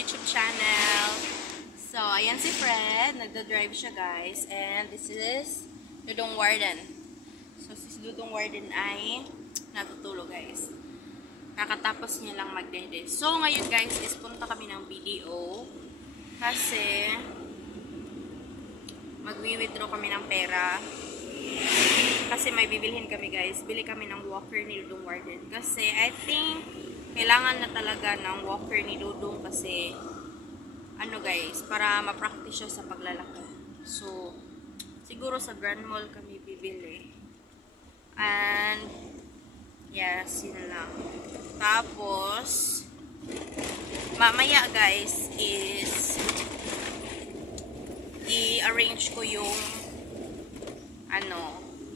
YouTube channel. So, ayan si Fred. Nagda-drive siya, guys. And this is Dudong Warden. So, si Dudong Warden ay natutulog, guys. Kakatapos niya lang magdede. So, ngayon, guys, is punta kami ng BDO. Kasi, magwi-withdraw kami ng pera. Kasi may bibilhin kami, guys. Bili kami ng walker ni Dudong Warden. Kasi, I think, kailangan na talaga ng walker ni Dudong kasi ano guys, para ma-practice siya sa paglalakad. So, siguro sa Grand Mall kami bibili. And, yes, yun lang. Tapos, mamaya guys is i-arrange ko yung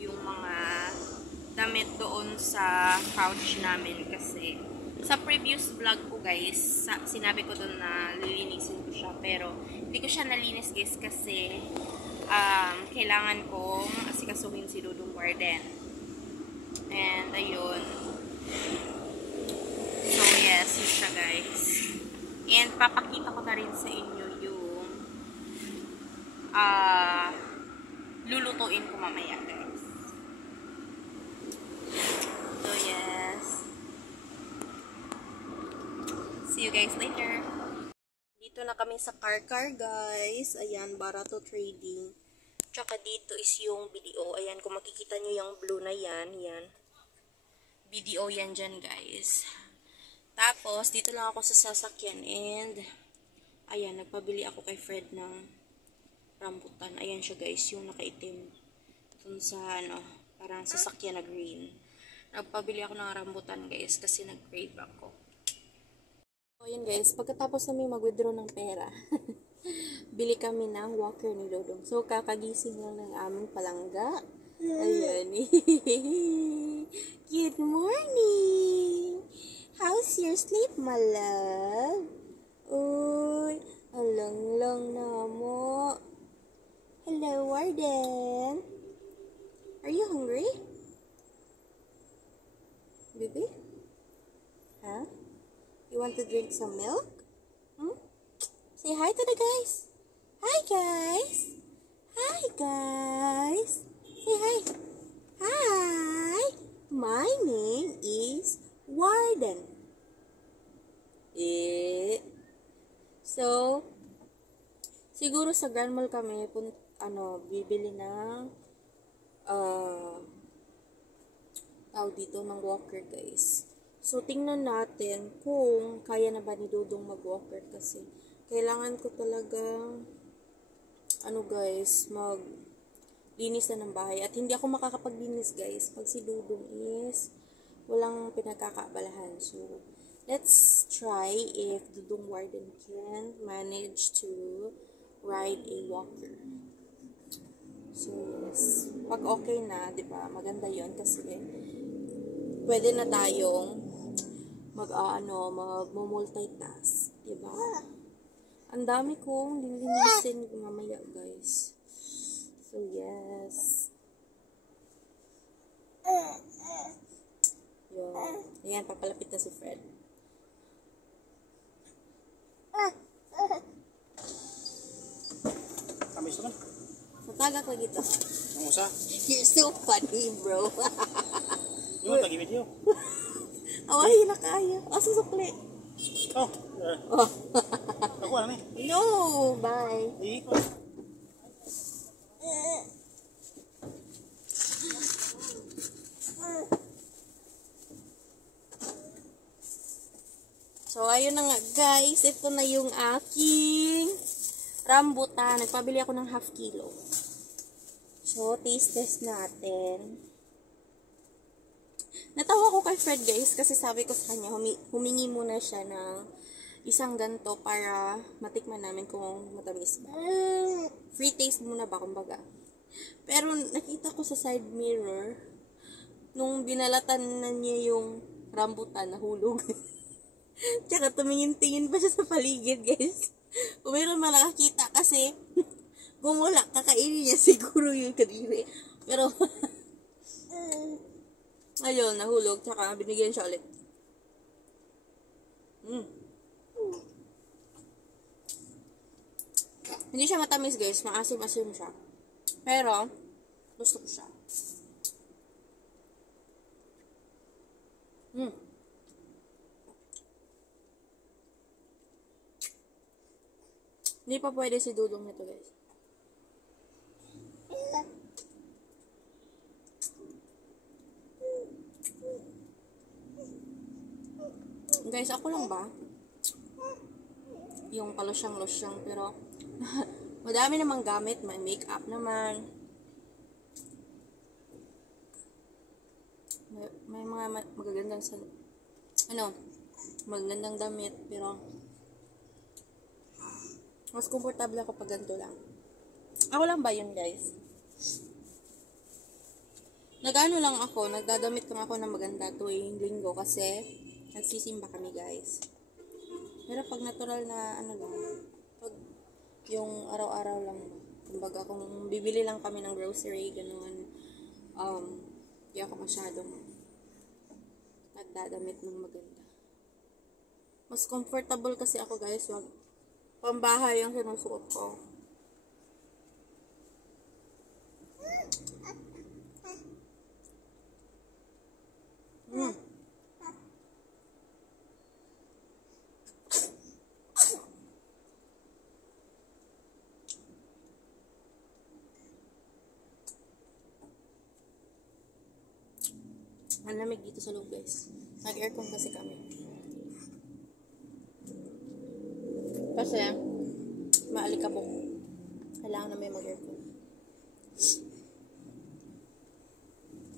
yung mga damit doon sa couch namin kasi sa previous vlog ko guys, sinabi ko doon na lilinisin ko siya pero hindi ko siya nalinis guys kasi kailangan kong asikasuhin si Dudong Warden. And ayun. So yes, yun siya guys. And papakita ko na rin sa inyo yung lulutuin ko mamaya guys. So yes. See you guys later. Dito na kami sa car guys. Ayan, Barato Trading. Tsaka dito is yung BDO. Ayan, kung makikita nyo yung blue na yan. Yan. BDO yan dyan guys. Tapos, dito lang ako sa sasakyan. And, ayan, nagpabili ako kay Fred ng rambutan. Ayan siya guys, yung nakaitim. Dun sa, parang sasakyan na green. Nagpabili ako ng rambutan guys kasi nag-crave ako. So, ayan guys, pagkatapos namin mag-withdraw ng pera, bili kami ng walker ni Dudong. So, kakagising lang ng aming palangga. Ayan. Good morning! How's your sleep, my love? Uy, alang-lang na mo. Hello, Warden. Are you hungry? Baby? Huh? You want to drink some milk? Hmm? Say hi to the guys. Hi, guys. Hi, guys. Say hi. Hi. My name is Warden. So, siguro sa Grand Mall kami, bibili ng dito ng walker, guys. So, tingnan natin kung kaya na ba ni Dudong mag-walker kasi kailangan ko talagang guys, maglinis na ng bahay. At hindi ako makakapaglinis, guys, pag si Dudong is walang pinagkakaabalahan. So, let's try if Dudong Warden can manage to ride a walker. So, yes. Pag okay na, di ba, maganda yon kasi pwede na tayong mag-multitask, diba? Ang dami kong lilinisin mamaya, guys. So, yes. Yun. Ayan, papalapit na si Fred. Kamis naman. Matagak lagi to. Ang usa? You're so funny, bro. Yung tag-ibit yun. Away na kaya. Susukli. Oh. Oh. Ako na eh. No, bye. Iikot. So, ayun na nga guys. Ito na yung aking rambutan. Nagpabili ako ng half kilo. So, taste test natin. Natawa ko kay Fred guys kasi sabi ko sa kanya humingi muna siya ng isang ganto para matikman namin kung matamis ba. Free taste muna ba kumbaga. Pero nakita ko sa side mirror nung binalatan na niya yung rambutan nahulog. Tsaka tumingin-tingin pa siya sa paligid guys. Kung mayroon man nakakita kasi kung wala kakainin niya siguro yung kadiri. Pero ayun, nahulog. Tsaka, binigyan siya ulit. Hindi siya matamis guys, maasim-asim siya. Pero, gusto ko siya. Hindi pa pwede si Dudong nito guys. Guys, ako lang ba? Yung palosyang-losyang, pero madami namang gamit. May makeup naman. May mga magagandang magagandang damit, pero mas komportable ako pag ganito lang. Ako lang ba yun guys? Nagano lang ako, nagdadamit lang ako ng maganda tuwing linggo kasi nagsisimba kami guys. Pero pag natural na lang, pag yung araw-araw lang, kumbaga kung bibili lang kami ng grocery, gano'n, di ako masyadong nagdadamit ng maganda. Mas comfortable kasi ako guys, wag pambahay ang sinusuot ko. Ang lamig dito sa loob guys. Nag-aircon kasi kami. Kasi maalikabok. Kailangan na may mag-aircon.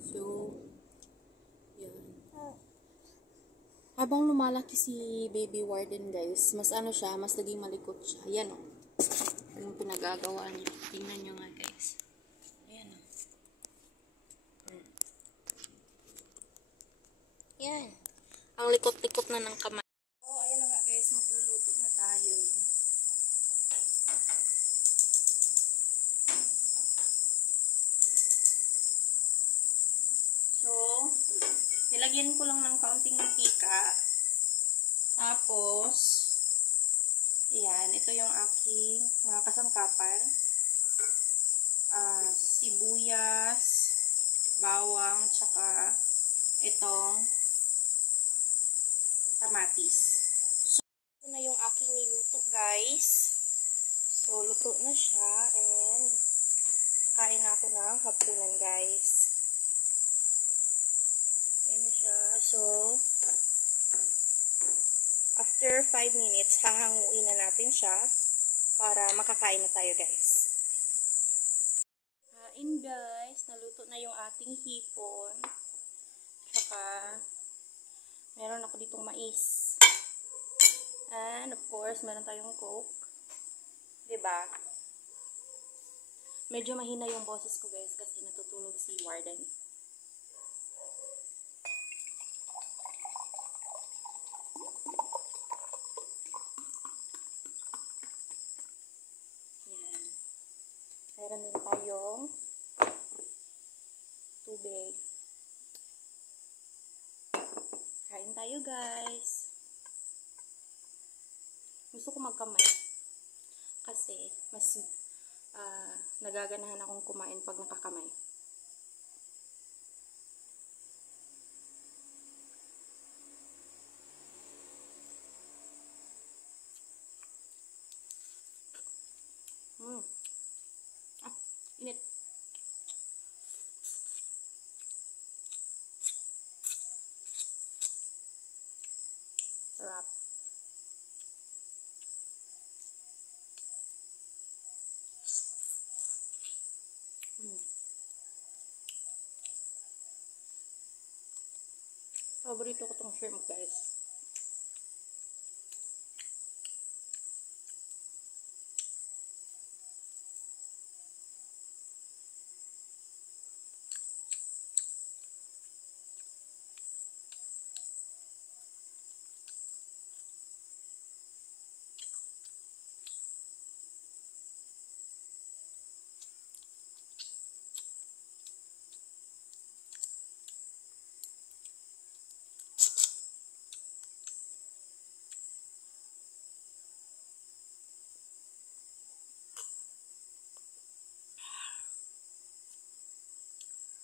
So, yan. Habang lumalaki si baby warden guys, mas siya, mas naging malikot siya. Yan o. Yung pinagagawa niya. Tingnan nyo nga guys. Ayan o. Yan. Ang likot-likot na ng kamay. So, ayan na nga guys, magluluto na tayo. So, nilagyan ko lang ng kaunting mantika. Tapos, ayan, ito yung aking mga kasangkapan. Sibuyas, bawang, tsaka itong kamatis. So, ito na yung aking niluto guys. So, luto na siya and kain na ako ng hapunan guys. Ayan na siya. So, after 5 minutes, hahanguin na natin siya para makakain na tayo guys. Kain guys, naluto na yung ating hipon. Tsaka, meron ako ditong mais. And, of course, meron tayong Coke. Diba? Medyo mahina yung boses ko guys kasi natutulog si Warden. Yan. Meron din tayong tubig. Kain tayo guys. Gusto ko magkamay kasi mas nagaganahan akong kumain pag nakakamay. Init. Sarap. Paborito ko tong shrimp guys.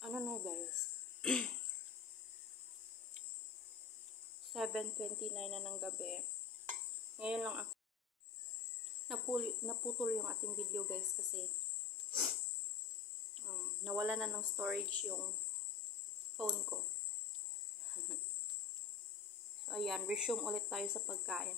Ano na guys? 7:29 na ng gabi. Ngayon lang ako naputol yung ating video guys kasi nawala na ng storage yung phone ko. So ayan, resume ulit tayo sa pagkain.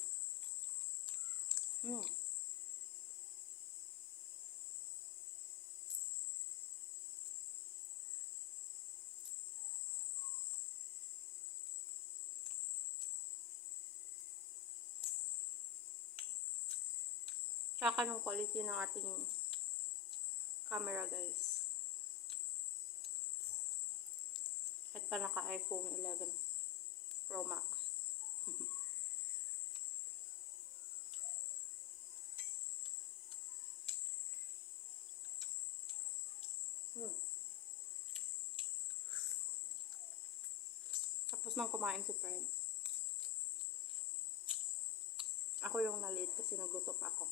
Tsaka ng quality ng ating camera guys. Kahit pa naka iPhone 11 Pro Max. Tapos nang kumain si Fred. Ako yung na-late kasi nagluto pa ako.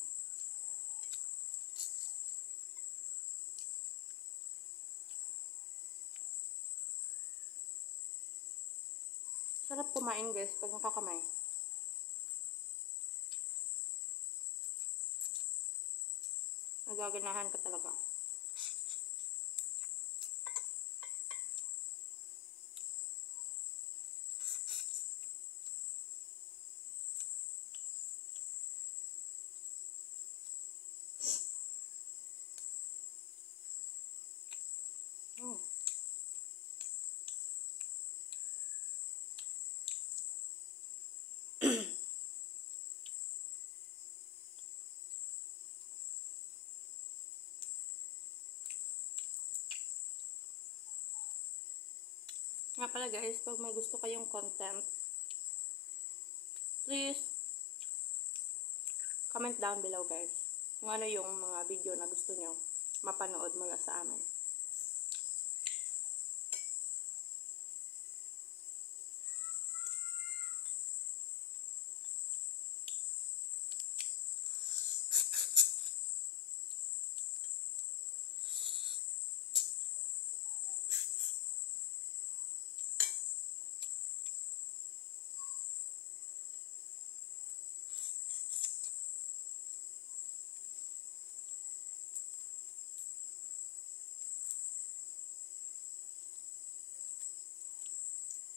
Sarap kumain guys pag nakakamay. Nagaganahan ka talaga. Nga pala guys, pag may gusto kayong content, please comment down below guys. Kung ano yung mga video na gusto nyo mapanood mula sa amin.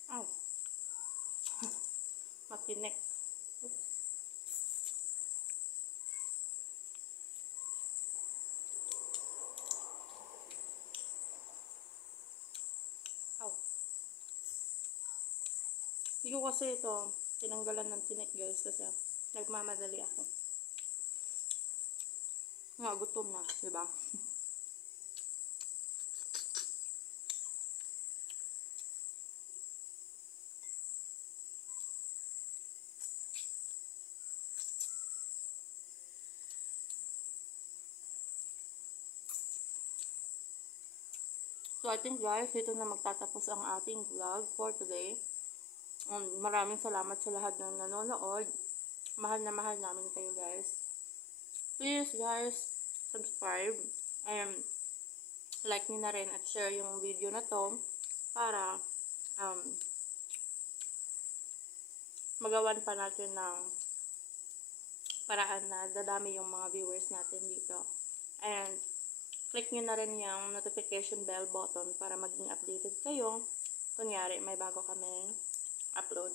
Ow. Matinik. Oops. Ow. Hindi ko kasi ito tinanggalan ng tinik guys kasi nagmamadali ako. Nga, gutom na, diba? So, I think guys, dito na magtatapos ang ating vlog for today. Maraming salamat sa lahat ng nanonood. Mahal na mahal namin kayo guys. Please guys, subscribe. Like nyo na rin at share yung video na to para magawan pa natin ng paraan na dadami yung mga viewers natin dito. And click nyo na rin yung notification bell button para maging updated kayo. Kunyari, may bago kaming upload.